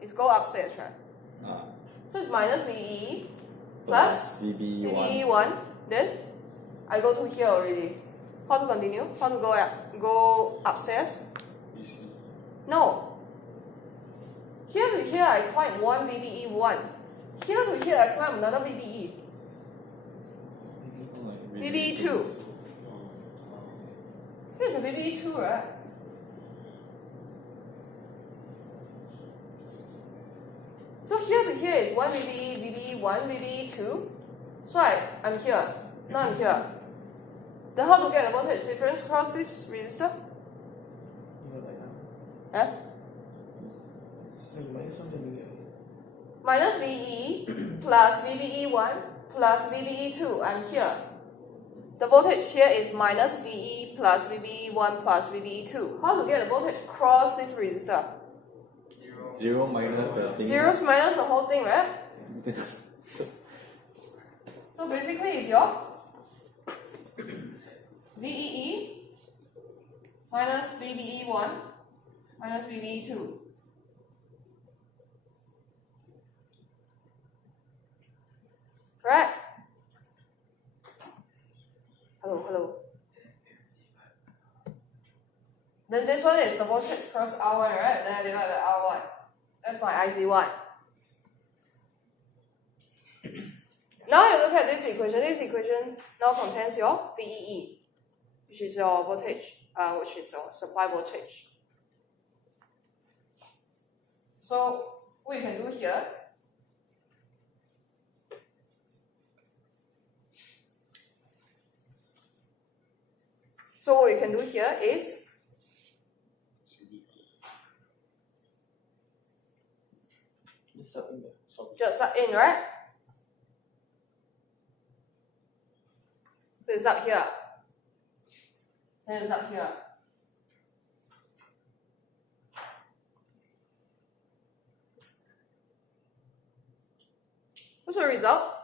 is go upstairs, right? So it's minus VEE plus VBE1. Then I go to here already. How to continue? How to go upstairs? BC. No. Here to here I climb one VBE1. Here to here I climb another VBE. VBE2. Here's a VBE2, right? So here to here is one VBE, VBE1, VBE2. So I'm here. Now I'm here. Then how to get the voltage difference across this resistor? Eh? Minus VE plus VBE1 plus VBE2. I'm here. The voltage here is minus VE plus VBE1 plus VBE2. How to get the voltage across this resistor? Zero minus the thing. Zeros minus the whole thing, right? So basically it's your VEE minus VBE1 minus VBE2. Correct? Hello. Then this one is the voltage across R1, right? Then I divide by R1. That's my IC1. Now you look at this equation. This equation now contains your VEE, which is your voltage, which is your supply voltage. So what you can do here, is just sub in, right? So it's up here. Then it's up here. What's the result?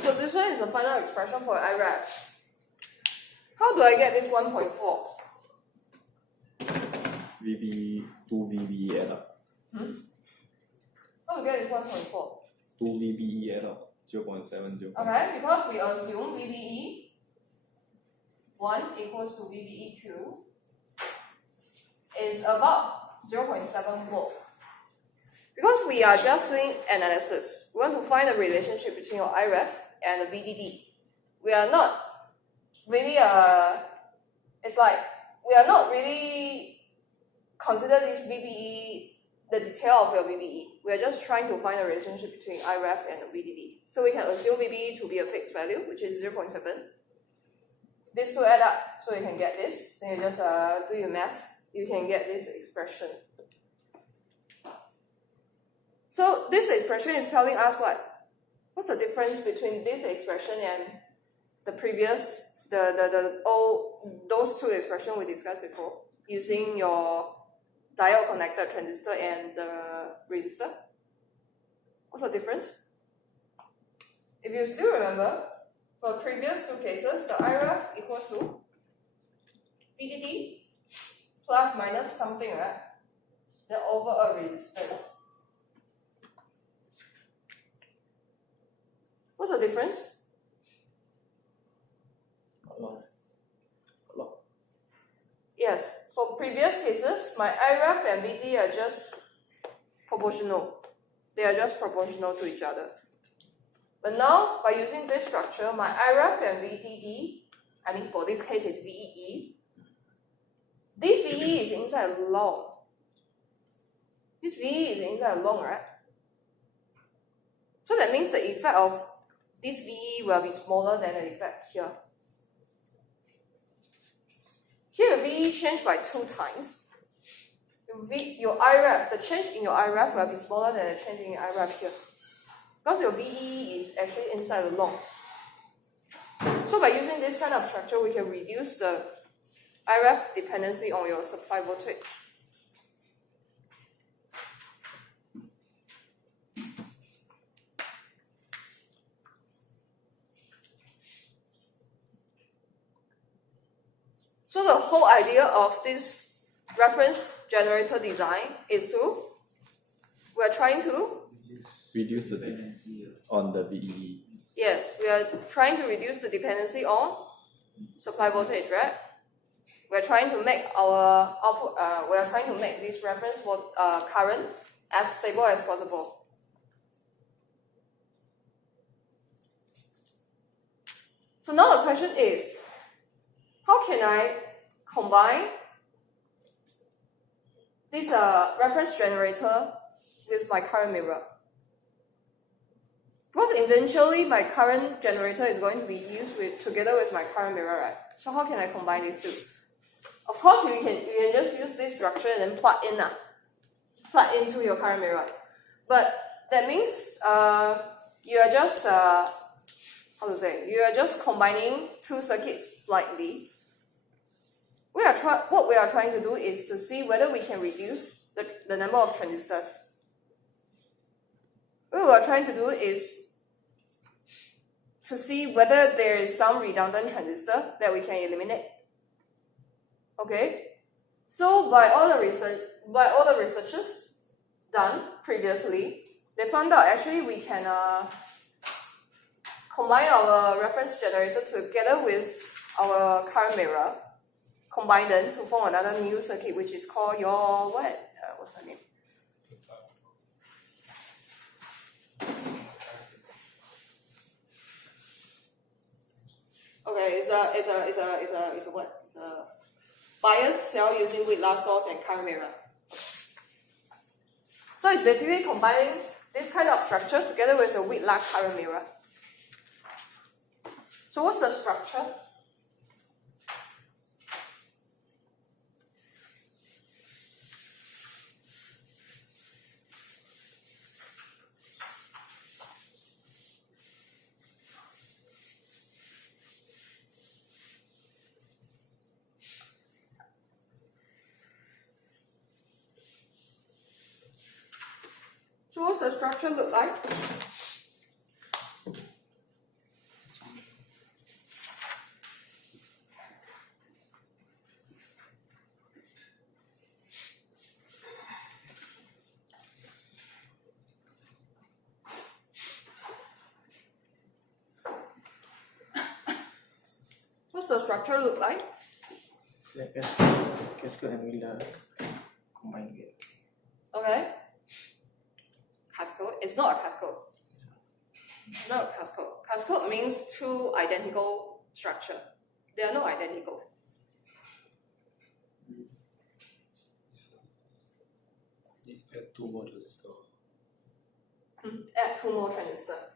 So this one is the final expression for IREF. How do I get this 1.4? VB, 2 VBE add up. How to get this 1.4? 2 VBE add up. 0.70. Okay, because we assume VBE 1 equals to VBE 2 is about 0.7 volt. Because we are just doing analysis, we want to find a relationship between your IREF and the VDD. We are not really it's like we are not really consider this VBE the detail of your VBE. We are just trying to find a relationship between IREF and the VDD. So we can assume VBE to be a fixed value, which is 0.7. These two add up, so you can get this. Then you just do your math. You can get this expression. So this expression is telling us what? What's the difference between this expression and the previous, those two expressions we discussed before, using your diode connected transistor and the resistor? What's the difference? If you still remember, for previous two cases, the IREF equals to VDD plus minus something, right? Then over a resistance. What's the difference? A lot. Yes, for previous cases, my IREF and VD are just proportional. They are just proportional to each other. But now, by using this structure, my IREF and VDD, I mean for this case it's VEE, this VE is inside long. This VE is inside long, right? So that means the effect of this VE will be smaller than the effect here. Here VE changed by 2 times. Your IREF, the change in your IREF will be smaller than the change in your IREF here. Because your VE is actually inside the long. So by using this kind of structure, we can reduce the IREF dependency on your supply voltage. So the whole idea of this reference generator design is we're trying to Reduce the dependency on the VEE. Yes, we are trying to reduce the dependency on supply voltage, right? We're trying to make our output, we're trying to make this reference current as stable as possible. So now the question is, how can I combine this reference generator with my current mirror? Because eventually my current generator is going to be used together with my current mirror, right? So how can I combine these two? Of course, you can just use this structure and then plug into your current mirror. But that means you are just you are just combining 2 circuits slightly. What we are trying to do is to see whether we can reduce the number of transistors. What we are trying to do is to see whether there is some redundant transistor that we can eliminate. Okay, so by all the researches done previously, they found out actually we can combine our reference generator together with our current mirror, combine them to form another new circuit, which is called your what's the name? Okay, it's a what? It's a bias cell using Whitlock source and current mirror. So it's basically combining this kind of structure together with a Whitlock current mirror. So what's the structure? So what's the structure look like? What's the structure look like? Like cascade and Wheeler combined together. Okay. Cascode? It's not a cascode. It's not a cascode. Cascode means 2 identical structure. They are not identical. Add 2 more transistors. Add 2 more transistors.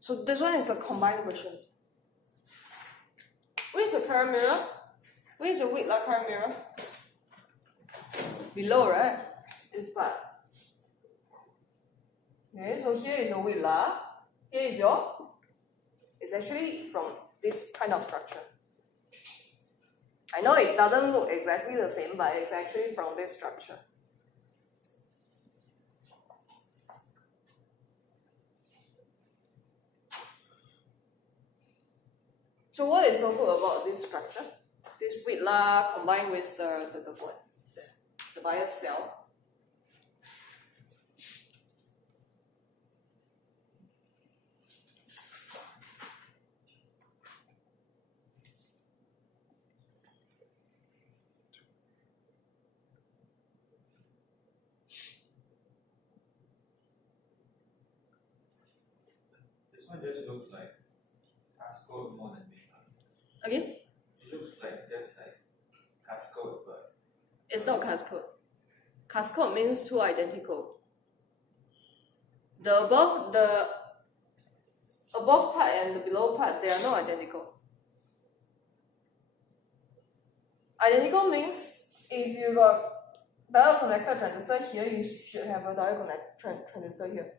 So this one is the combined version. Where is the current mirror? Where is the Whitlock current mirror? Below, right? It's this part. Okay, so here is your villa. Here is your. It's actually from this kind of structure. I know it doesn't look exactly the same, but it's actually from this structure. So what is so good about this structure? This villa combined with the bias cell. This one just looks like Cascode more than Mainline. Again, It looks like just like Cascode, but it's not Cascode. Cascode means two identical. The above part and the below part, they are not identical. Identical means if you got diode connector transistor here, you should have a diode transistor here.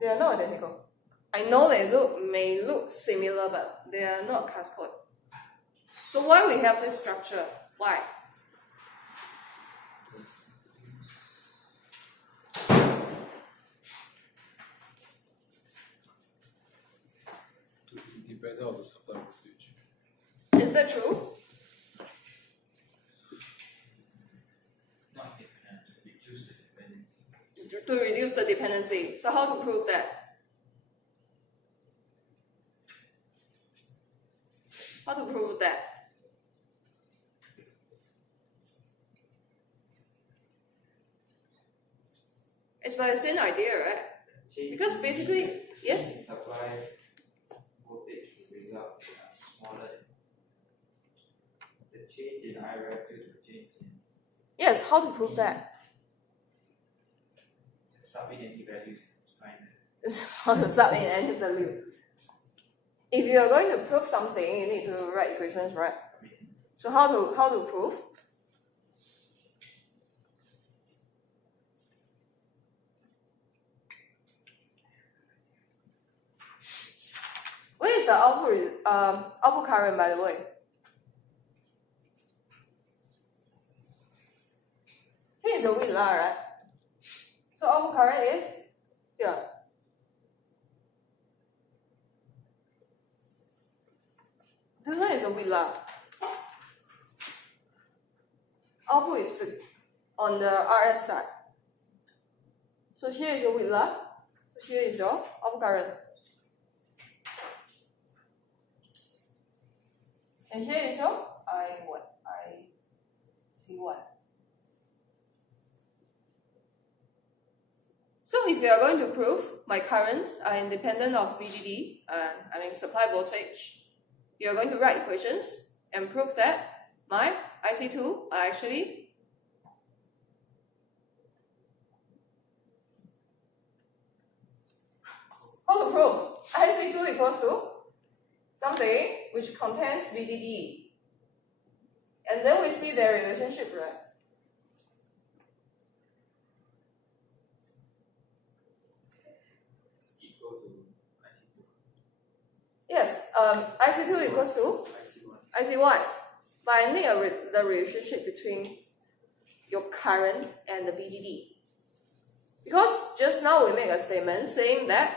They are not identical. I know they may look similar, but they are not Cascode. So why we have this structure? Why? To be independent of the supply voltage. Is that true? not independent to reduce the dependency. To reduce the dependency. So how to prove that? How to prove that? It's by the same idea, right? Because basically, yes? The supply voltage will result in a smaller. The change in IRF due to change in Yes, how to prove that? the sub-identity values. Find it. It's how to sub in enter the loop. If you are going to prove something, you need to write equations, right? So how to prove? Where is the output current, by the way? Here is the villa, right? So output current is here. This one is a villa. Output is on the RS side. So here is your villa. Here is your output current. And here is your IC1. So if you are going to prove my currents are independent of VDD, supply voltage, you are going to write equations and prove that my IC2 are actually how to prove IC2 equals to something which contains VDD. And then we see their relationship, right? It's equal to IC2. Yes, IC2 equals to IC1. IC1. But I need the relationship between your current and the VDD. Because just now we make a statement saying that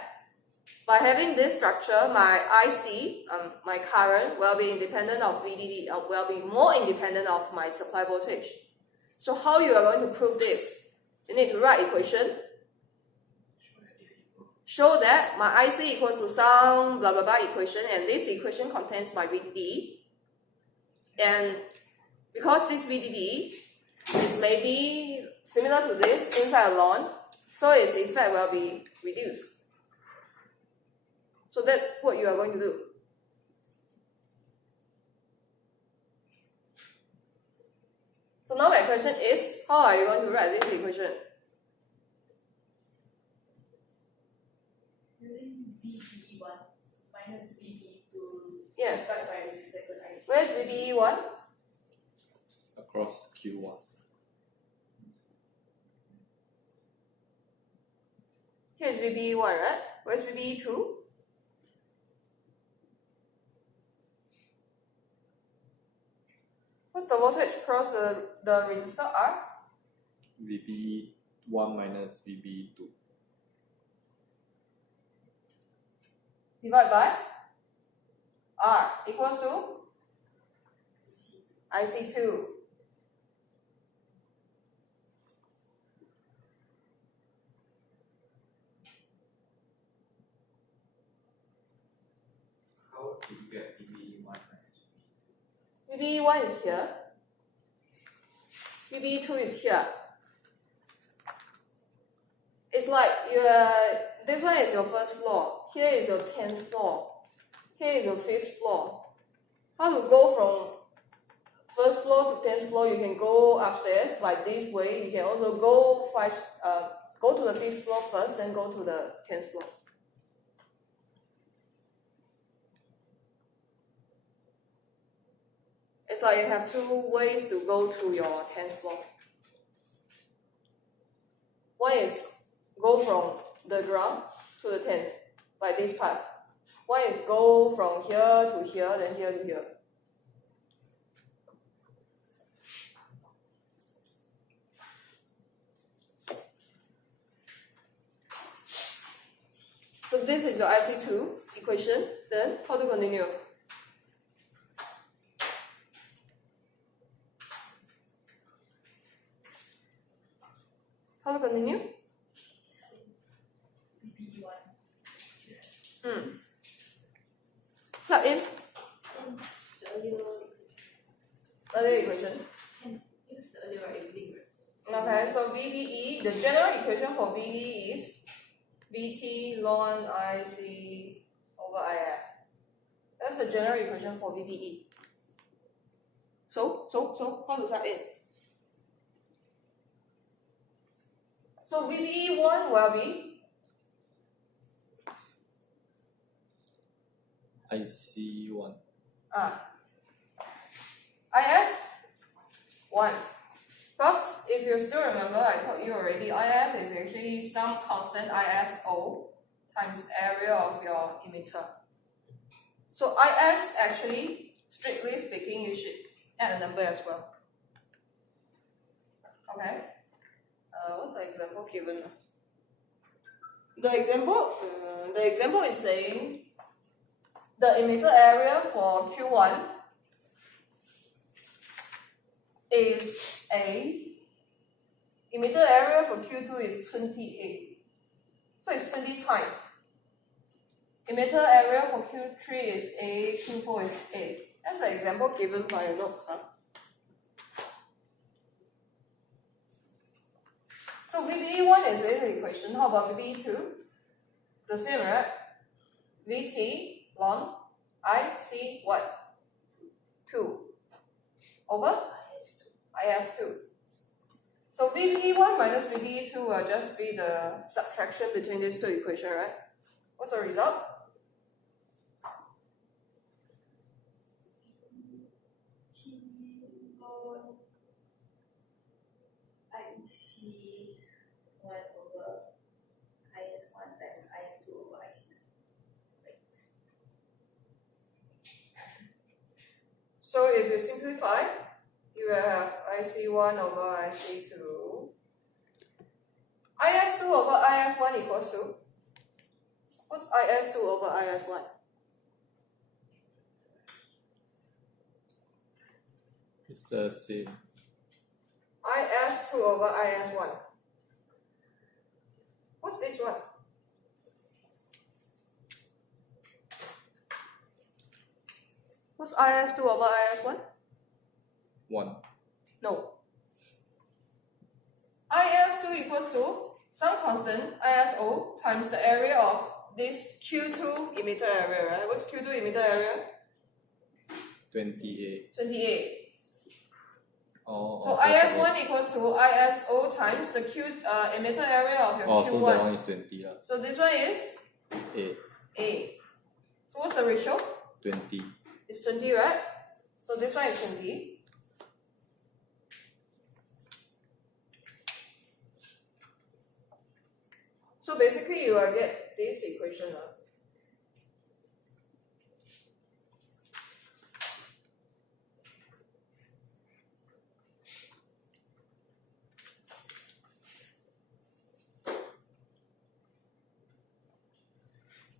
by having this structure, my IC, my current, will be independent of VDD, will be more independent of my supply voltage. So how you are going to prove this? You need to write equation. Show that my IC equals to some blah blah blah equation, and this equation contains my VDD. And because this VDD is maybe similar to this inside a lawn, so its effect will be reduced. So that's what you are going to do. So now my question is, how are you going to write this equation? Using VBE1 minus VBE2 Yes. divided by resistor equal IC. Where's VBE1? Across Q1. Here's VBE1, right? Where's VBE2? What's the voltage across the resistor R? VBE1 minus VBE2. Divide by R equals to IC2. How do you get VBE1 minus VBE1 is here. VBE2 is here. It's like this one is your first floor. Here is your 10th floor. Here is your 5th floor. How to go from first floor to 10th floor? You can go upstairs like this way. You can also go to the 5th floor first, then go to the 10th floor. It's like you have two ways to go to your 10th floor. One is go from the ground to the 10th by this path. One is go from here to here, then here to here. So this is your IC2 equation. Then how to continue? How to continue? VBE1. Plug in And the earlier earlier equation. can use the earlier reasoning. Okay, so VBE, the general equation for VBE is VT ln IC over IS. That's the general equation for VBE. So how to type in? So VBE1 will be IC1. IS 1. Because if you still remember, I told you already, IS is actually some constant ISO times area of your emitter. So IS actually, strictly speaking, you should add a number as well. Okay? What's the example given? The example is saying the emitter area for Q1 is A. Emitter area for Q2 is 20A. So it's 20 times. Emitter area for Q3 is A, Q4 is A. That's the example given by your notes, huh? So VBE1 is basic equation. How about VBE2? The same, right? VT ln IC what? 2 over IS2. So VBE1 minus VBE2 will just be the subtraction between these two equations, right? What's the result? IC1 over IS1 times IS2 over IC2. Right. So if you simplify, you will have IC1 over IC2. IS2 over IS1 equals to? What's IS2 over IS1? It's the same. IS2 over IS1. What's this one? What's IS2 over IS1? 1. No. IS2 equals to some constant ISO times the area of this Q2 emitter area, right? What's Q2 emitter area? 28. 28. Oh, So okay, IS1 equals to ISO times the emitter area of your Oh, Q1. so that one is 20. So this one is 8. A. So what's the ratio? 20. It's 20, right? So this one is 20. So basically you will get this equation.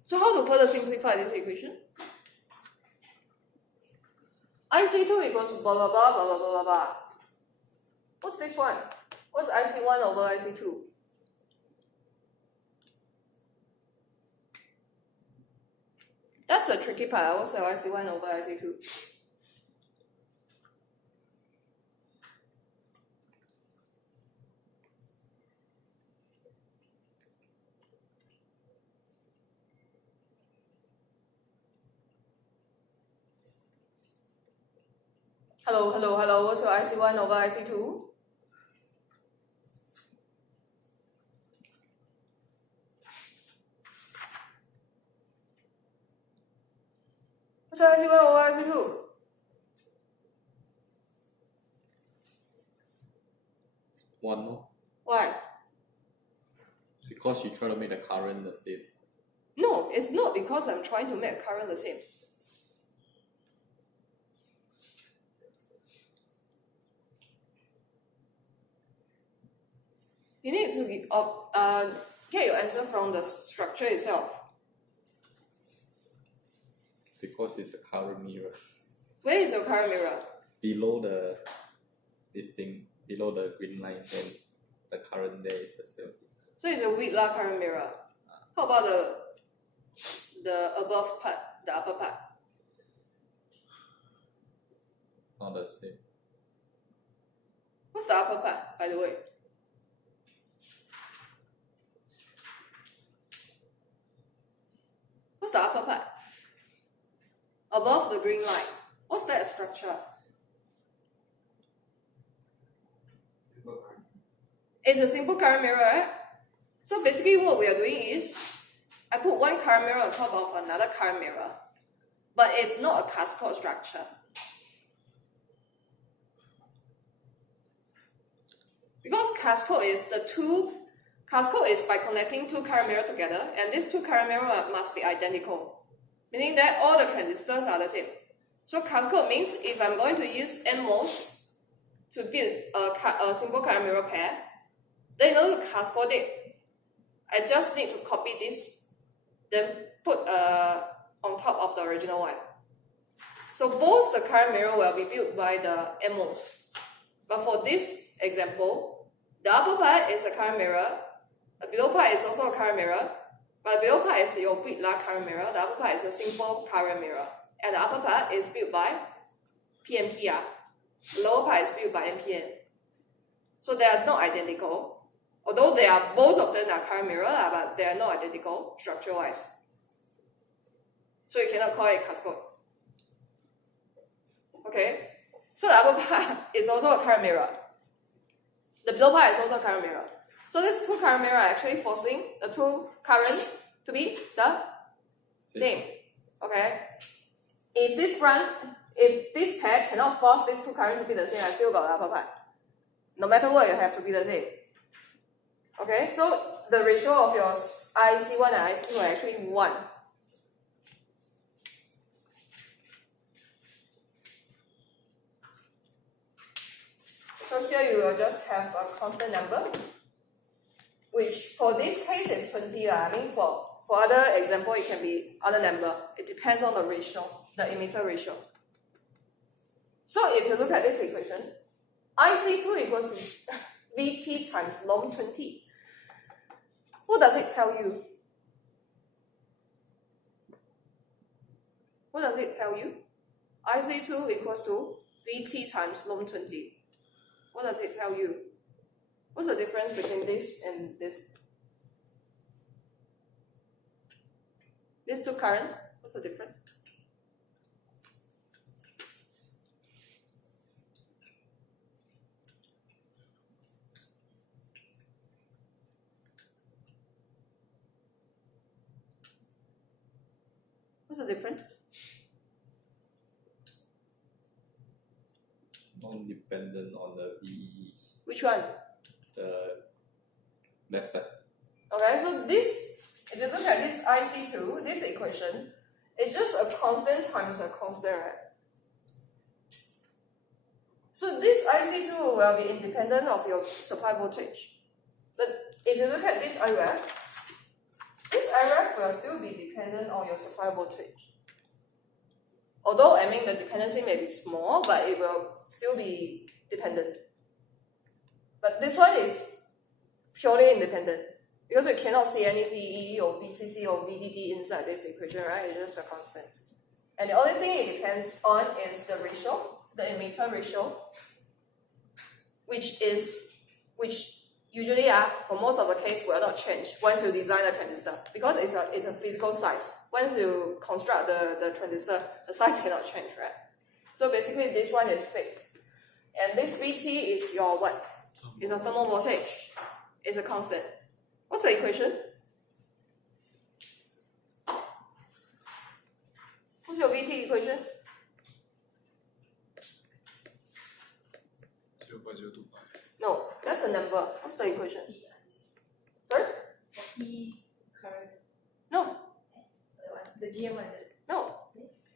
So how to further simplify this equation? IC2 equals to blah blah blah blah blah blah blah blah. What's this one? What's IC1 over IC2? That's the tricky part. What's the IC1 over IC2? Hello, what's your IC1 over IC2? What's your IC1 over IC2? One more. Why? Because you try to make the current the same. No, it's not because I'm trying to make current the same. You need to get your answer from the structure itself. Because it's a current mirror. Where is your current mirror? Below this thing, below the green line, then the current there is the same. So it's a Whitlar current mirror. How about the above part, the upper part? Not the same. What's the upper part, by the way? What's the upper part? Above the green line. What's that structure? It's a simple current mirror, right? So basically what we are doing is, I put one current mirror on top of another current mirror, but it's not a cascade structure. Because cascade is by connecting two current mirrors together, and these two current mirrors must be identical, meaning that all the transistors are the same. So cascade means if I'm going to use NMOS to build a simple current mirror pair, then in order to cascade it, I just need to copy this, then put on top of the original one. So both the current mirror will be built by the NMOS. But for this example, the upper part is a current mirror, the below part is also a current mirror, but the below part is your Whitlar current mirror, the upper part is a simple current mirror, and the upper part is built by PNP. The lower part is built by NPN. So they are not identical, although both of them are current mirror, but they are not identical structure-wise. So you cannot call it cascade. Okay? So the upper part is also a current mirror. The below part is also a current mirror. So these two current mirrors are actually forcing the two current to be the same. Okay? If this pair cannot force these two currents to be the same, I still got the upper part. No matter what, you have to be the same. Okay? So the ratio of your IC1 and IC2 are actually 1. So here you will just have a constant number, which for this case is 20. I mean for other example it can be other number. It depends on the ratio, the emitter ratio. So if you look at this equation, IC2 equals to VT times ln 20. What does it tell you? What does it tell you? IC2 equals to VT times ln 20. What does it tell you? What's the difference between this and this? These two currents, what's the difference? What's the difference? Non-dependent on the VEE. Which one? The left side. Okay, so this, if you look at this IC2, this equation, it's just a constant times a constant, right? So this IC2 will be independent of your supply voltage. But if you look at this IREF will still be dependent on your supply voltage. Although, I mean, the dependency may be small, but it will still be dependent. But this one is purely independent, because you cannot see any VE or VCC or VDD inside this equation, right? It's just a constant. And the only thing it depends on is the ratio, the emitter ratio, which usually for most of the case will not change once you design the transistor, because it's a physical size. Once you construct the transistor, the size cannot change, right? So basically this one is fixed. And this VT is your what? It's a thermal voltage. It's a constant. What's the equation? What's your VT equation? 0.025. No, that's the number. What's the equation? Sorry? E current. No, The GM one is it? no.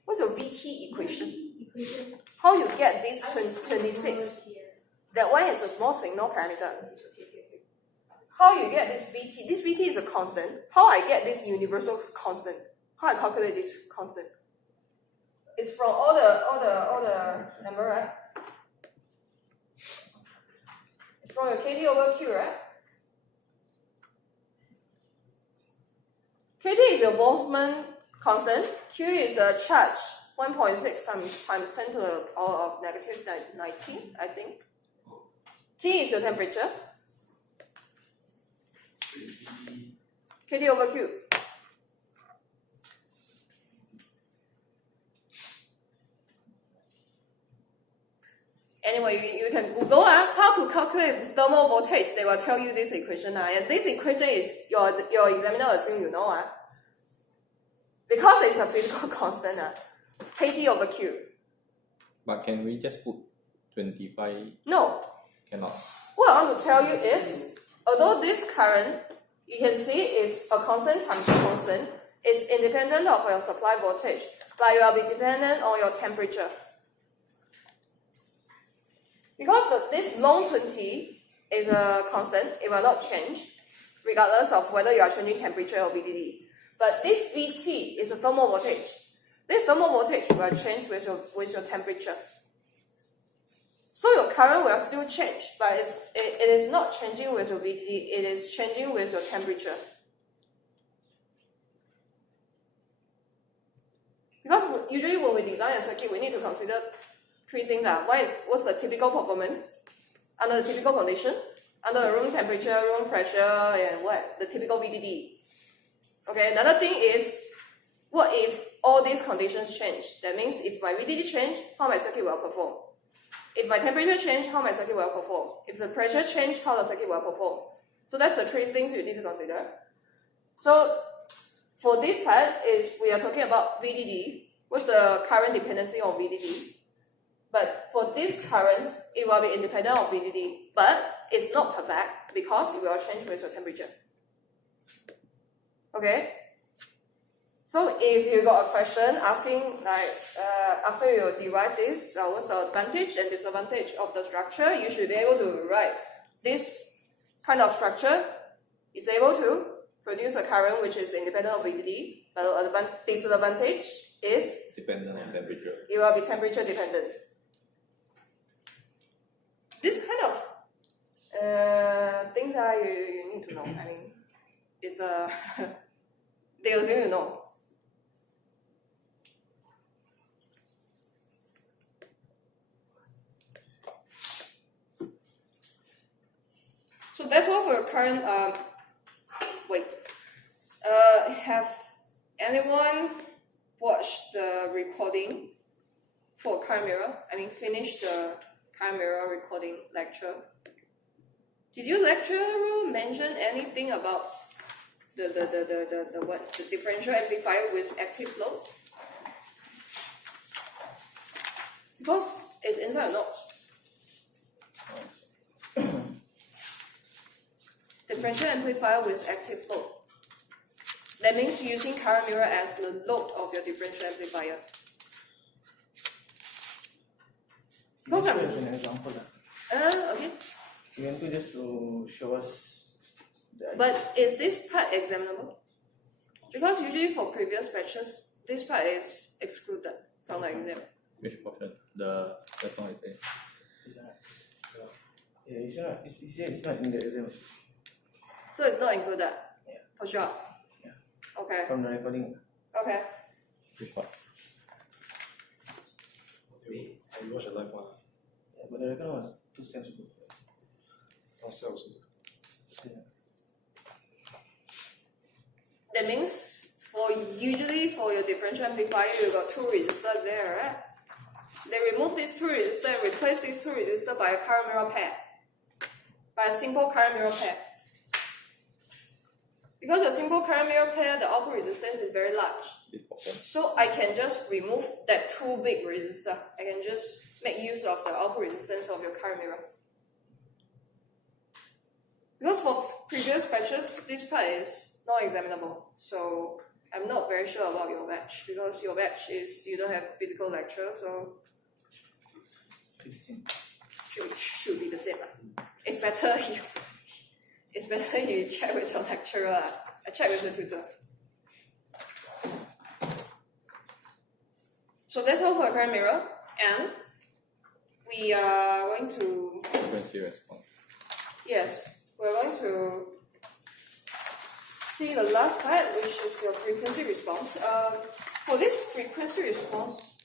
What's your VT equation? Equation. How you get this 26? GM. That one is a small signal parameter. Okay. How you get this VT? This VT is a constant. How I get this universal constant? How I calculate this constant? It's from all the number, right? It's from your KD over Q, right? KD is your Boltzmann constant. Q is the charge, 1.6 times 10 to the power of negative 19, I think. T is your temperature. KD over Q. Anyway, you can Google how to calculate thermal voltage. They will tell you this equation. And this equation is your examiner assume you know. Because it's a physical constant. KT over Q. But can we just put 25? No. Cannot. What I want to tell you is, although this current, you can see is a constant times a constant, it's independent of your supply voltage, but you will be dependent on your temperature. Because this long 20 is a constant, it will not change, regardless of whether you are changing temperature or VDD. But this VT is a thermal voltage. This thermal voltage will change with your temperature. So your current will still change, but it is not changing with your VDD, it is changing with your temperature. Because usually when we design a circuit, we need to consider three things. What's the typical performance under the typical condition, under the room temperature, room pressure, and the typical VDD. Okay, another thing is, what if all these conditions change? That means if my VDD change, how my circuit will perform. If my temperature change, how my circuit will perform. If the pressure change, how the circuit will perform. So that's the three things you need to consider. So for this part is we are talking about VDD. What's the current dependency on VDD? But for this current, it will be independent of VDD. But it's not perfect because it will change with your temperature. Okay? So if you got a question asking after you derive this, what's the advantage and disadvantage of the structure, you should be able to write this kind of structure is able to produce a current which is independent of VDD, but the disadvantage is Dependent on temperature. it will be temperature dependent. This kind of things that you need to know. I mean, it's they assume you know. So that's all for current. Have anyone watched the recording for current mirror? I mean, finish the current mirror recording lecture. Did your lecturer mention anything about the differential amplifier with active load? Because it's inside your notes. differential amplifier with active load. That means using current mirror as the load of your differential amplifier. Because This I'm, is an example lah. okay. We want to just to show us the But is this part examinable? Because usually for previous batches, this part is excluded from the exam. Which portion? The one I say. Yeah, it's not. It's not in the exam So it's not included? Yeah. For sure? Yeah. Okay, from the recording. okay. Which part? Okay, you watch the live one. Yeah, but the recording was 2 steps ago. Also, also. Yeah. That means usually for your differential amplifier, you got 2 resistors there, right? They remove these 2 resistors and replace these 2 resistors by a current mirror pair. By a simple current mirror pair. Because a simple current mirror pair, the output resistance is very large. This portion. So I can just remove that 2 big resistor. I can just make use of the output resistance of your current mirror. Because for previous batches, this part is not examinable. So I'm not very sure about your batch because your batch is you don't have physical lecture, so should be the same. It's better you check with your lecturer. I check with the tutor. So that's all for current mirror, and we are going to Frequency response. yes, we're going to see the last part, which is your frequency response. For this frequency response,